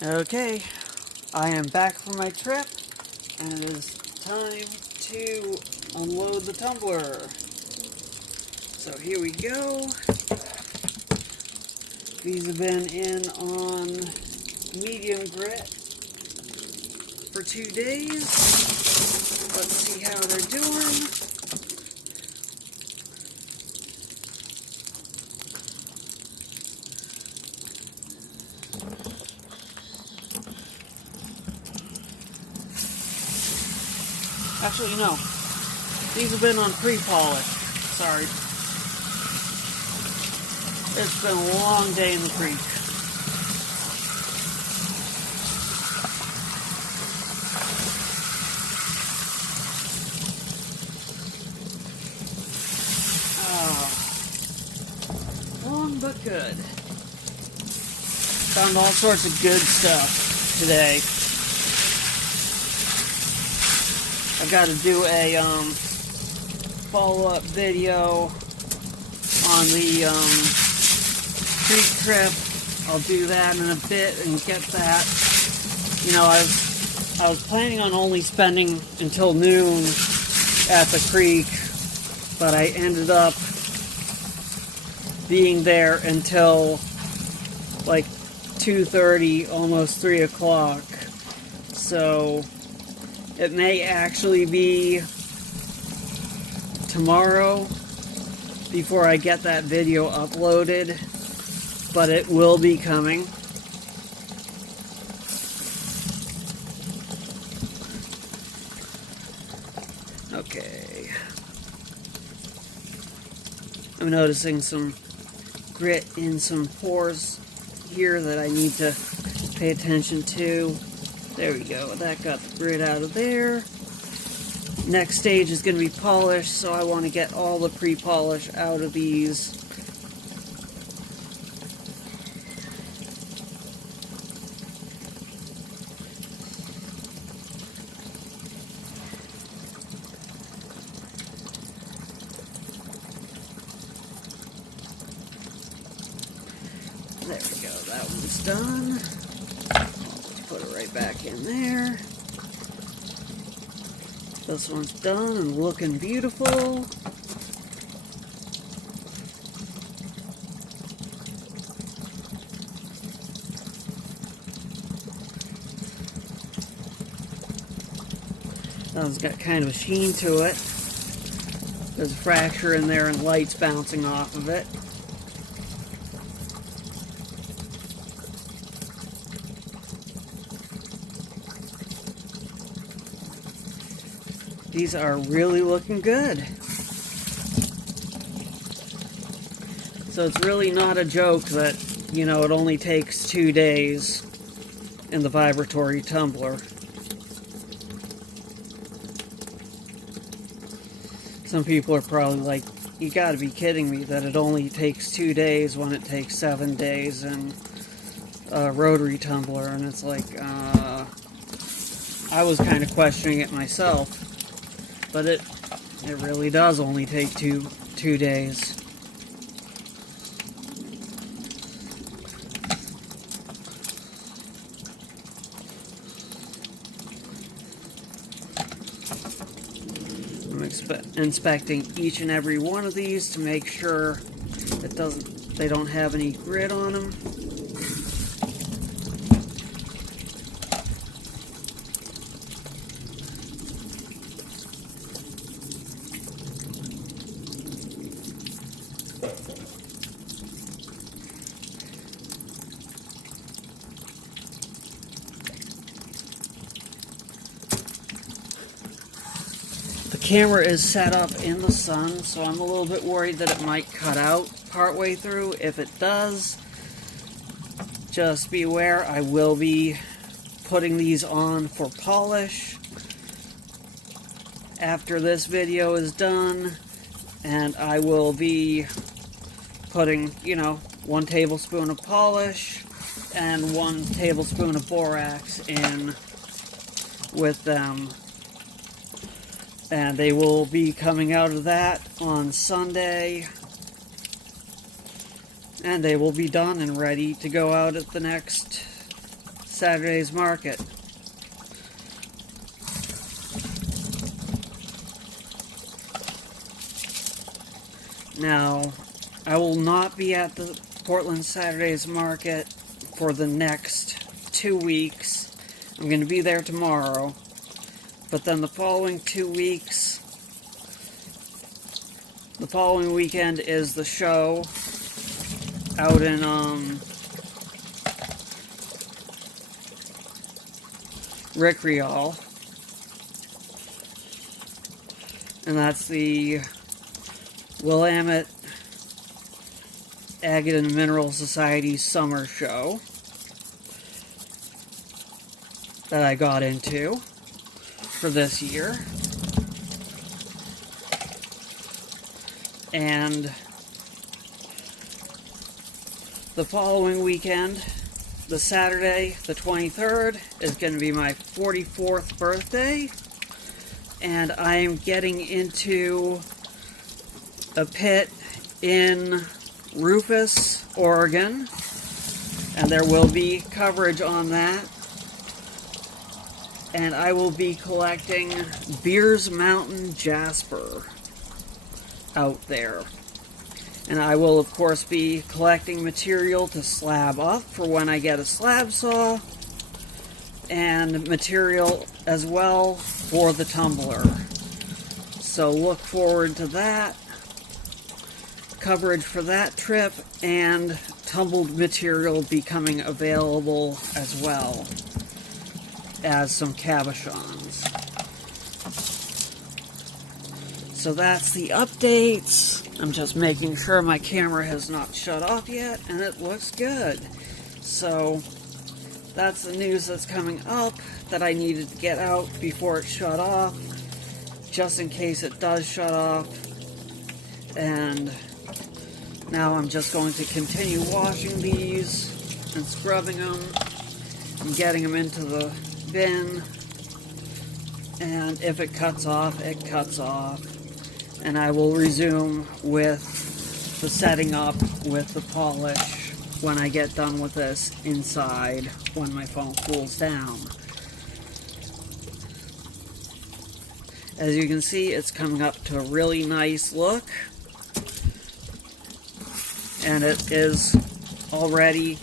Okay, I am back from my trip, and it is time to unload the tumbler. So here we go. These have been in on medium grit for 2 days. Let's see how they're doing. Actually, no. These have been on pre-polish. Sorry. It's been a long day in the creek. Long but good. Found all sorts of good stuff today. I've got to do a follow-up video on the creek trip. I'll do that in a bit and get that. You know, I was planning on only spending until noon at the creek, but I ended up being there until like 2:30, almost 3 o'clock. So it may actually be tomorrow before I get that video uploaded, but it will be coming. Okay. I'm noticing some grit in some pores here that I need to pay attention to. There we go. That got the grit out of there. Next stage is going to be polish, so I want to get all the pre-polish out of these. There we go. That one's done. Put it right back in there. This one's done and looking beautiful. That one's got kind of a sheen to it. There's a fracture in there and light's bouncing off of it. These are really looking good. So it's really not a joke that, you know, it only takes 2 days in the Vibratory tumbler. Some people are probably like, you gotta be kidding me that it only takes 2 days when it takes 7 days in a rotary tumbler. And it's like, I was kind of questioning it myself. But it really does only take two days. I'm inspecting each and every one of these to make sure they don't have any grit on them. The camera is set up in the sun, so I'm a little bit worried that it might cut out partway through. If it does, just be aware I will be putting these on for polish after this video is done, and I will be putting, you know, 1 tablespoon of polish and 1 tablespoon of borax in with them. And they will be coming out of that on Sunday. And they will be done and ready to go out at the next Saturday's market. Now, I will not be at the Portland Saturday's market for the next 2 weeks. I'm going to be there tomorrow. But then the following 2 weeks, the following weekend is the show out in Rickreall. And that's the Willamette Agate and Mineral Society Summer Show that I got into for this year. And the following weekend, the Saturday, the 23rd, is going to be my 44th birthday. And I am getting into a pit in Rufus, Oregon. And there will be coverage on that. And I will be collecting Beers Mountain Jasper out there. And I will, of course, be collecting material to slab up for when I get a slab saw, and material as well for the tumbler. So look forward to that. Coverage for that trip, and tumbled material becoming available as well as some cabochons. So that's the updates. I'm just making sure my camera has not shut off yet, and it looks good. So that's the news that's coming up that I needed to get out before it shut off, just in case it does shut off. And now I'm just going to continue washing these and scrubbing them and getting them into the bin. And if it cuts off, it cuts off. And I will resume with the setting up with the polish when I get done with this inside, when my phone cools down. As you can see, it's coming up to a really nice look. And it is already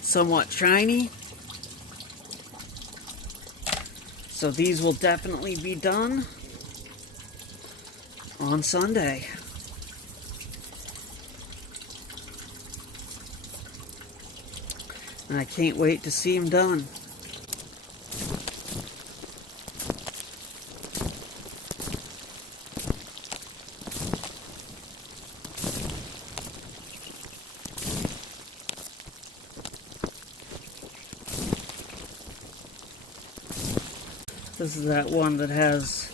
somewhat shiny. So these will definitely be done on Sunday. And I can't wait to see them done. This is that one that has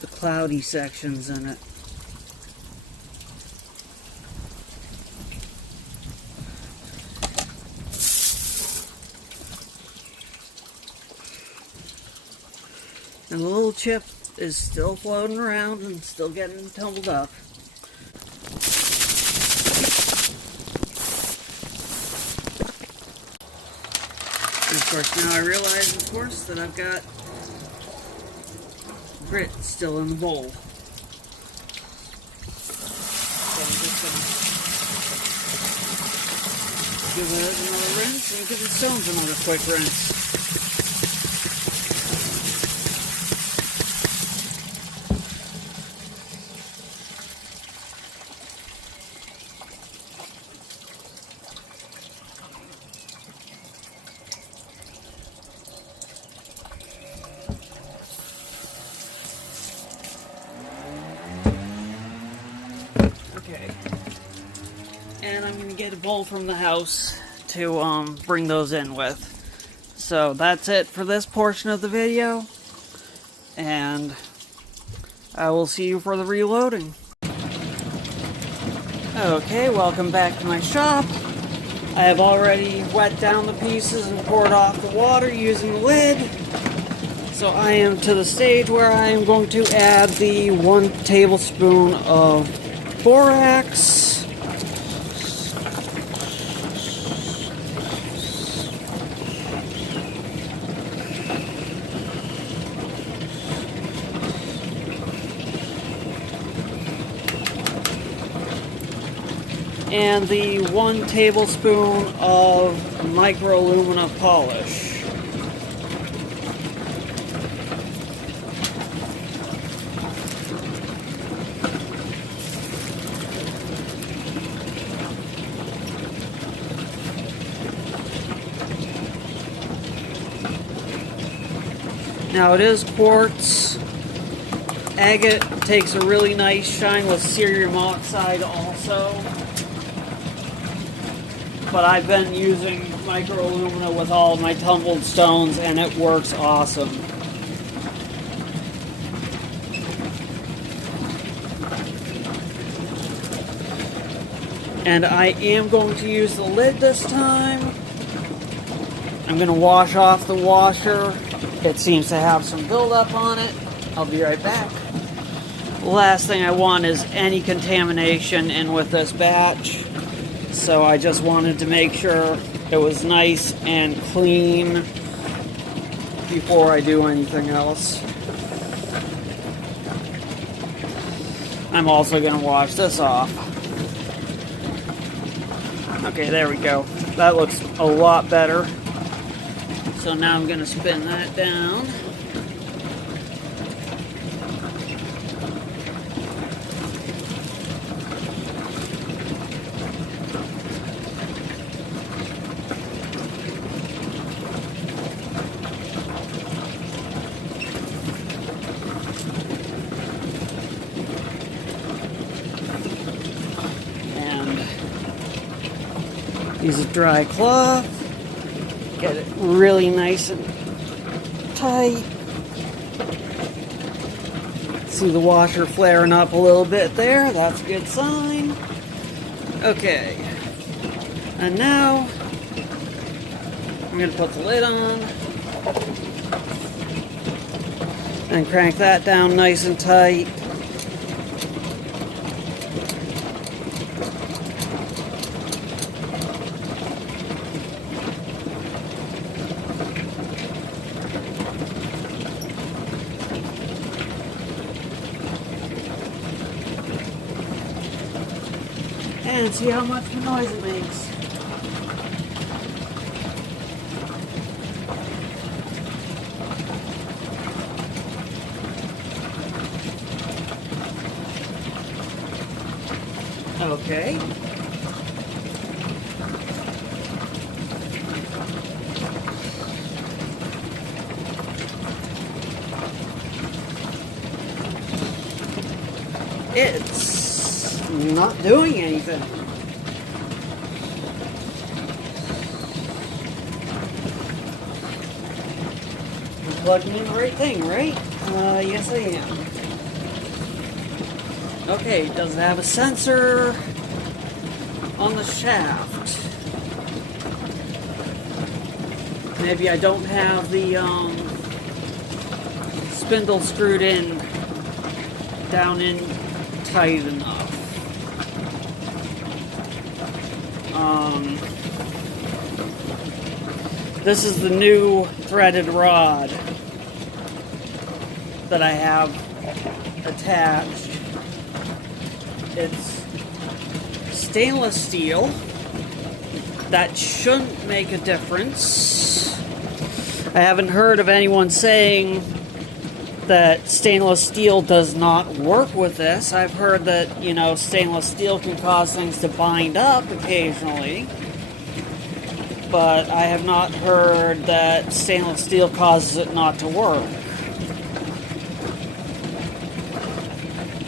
the cloudy sections in it. And the little chip is still floating around and still getting tumbled up. And of course, now I realize, of course, that I've got grit still in the bowl. So I'm just going to give it another rinse and give the stones another quick rinse. Okay, and I'm going to get a bowl from the house to bring those in with. So that's it for this portion of the video, and I will see you for the reloading. Okay, welcome back to my shop. I have already wet down the pieces and poured off the water using the lid. So I am to the stage where I am going to add the 1 tablespoon of borax. and the 1 tablespoon of microalumina polish. Now it is quartz. Agate takes a really nice shine with cerium oxide also. But I've been using microalumina with all of my tumbled stones and it works awesome. And I am going to use the lid this time. I'm going to wash off the washer. It seems to have some buildup on it. I'll be right back. Last thing I want is any contamination in with this batch. So I just wanted to make sure it was nice and clean before I do anything else. I'm also going to wash this off. Okay, there we go. That looks a lot better. So now I'm going to spin that down. And use a dry cloth. Get it really nice and tight. See the washer flaring up a little bit there. That's a good sign. Okay. And now I'm going to put the lid on and crank that down nice and tight. And see how much noise it makes. Okay. It's not doing anything. I'm plugging in the right thing, right? Yes I am. Okay, does it have a sensor on the shaft? Maybe I don't have the spindle screwed in down in tight enough. This is the new threaded rod that I have attached. It's stainless steel. That shouldn't make a difference. I haven't heard of anyone saying that stainless steel does not work with this. I've heard that, you know, stainless steel can cause things to bind up occasionally. But I have not heard that stainless steel causes it not to work.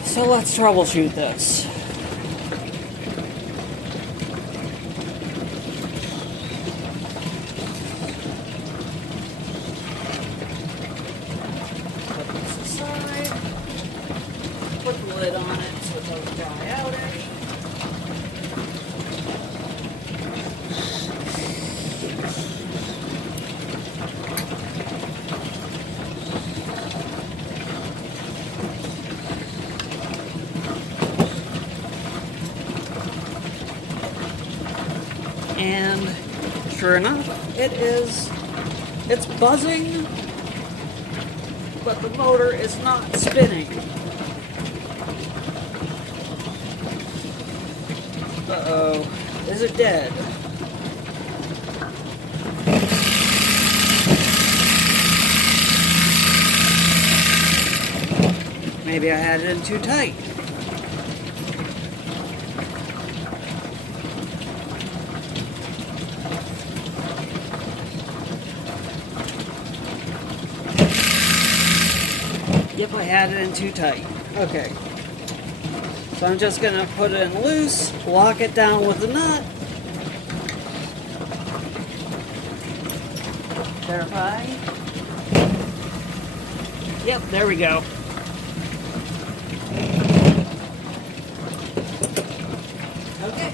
So let's troubleshoot this. Put this aside. Put the lid on it so it doesn't dry out any. And sure enough, it's buzzing, but the motor is not spinning. Uh-oh. Uh-oh. Is it dead? Maybe I had it in too tight. Yep, I had it in too tight. Okay. So I'm just going to put it in loose, lock it down with the nut. Verify. Yep, there we go. Okay.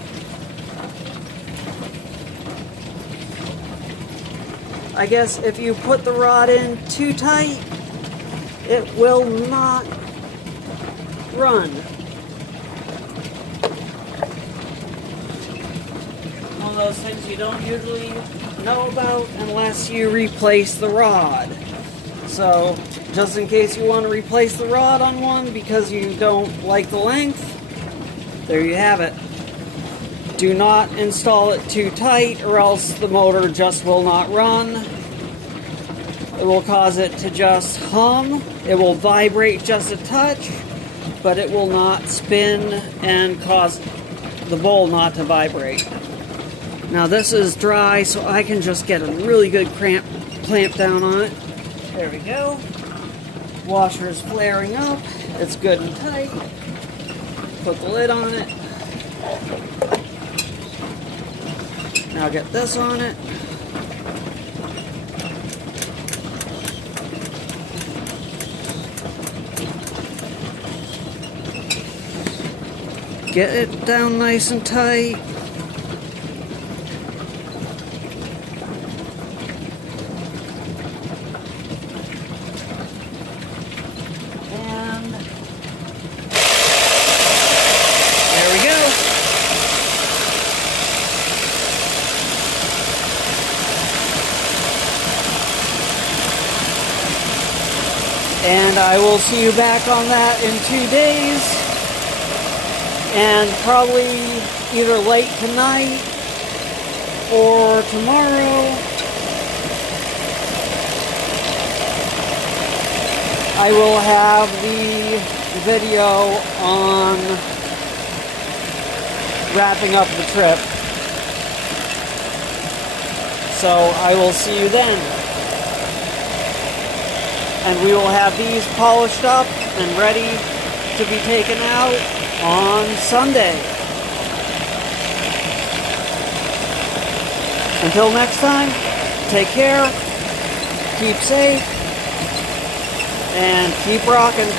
I guess if you put the rod in too tight, it will not run. One of those things you don't usually know about unless you replace the rod. So, just in case you want to replace the rod on one because you don't like the length, there you have it. Do not install it too tight or else the motor just will not run. It will cause it to just hum. It will vibrate just a touch, but it will not spin and cause the bowl not to vibrate. Now this is dry, so I can just get a really good clamp down on it. There we go. Washer is flaring up. It's good and tight. Put the lid on it. Now get this on it. Get it down nice and tight. And there we go. And I will see you back on that in 2 days. And probably either late tonight or tomorrow, I will have the video on wrapping up the trip. So I will see you then. And we will have these polished up and ready to be taken out on Sunday. Until next time, take care, keep safe, and keep rocking.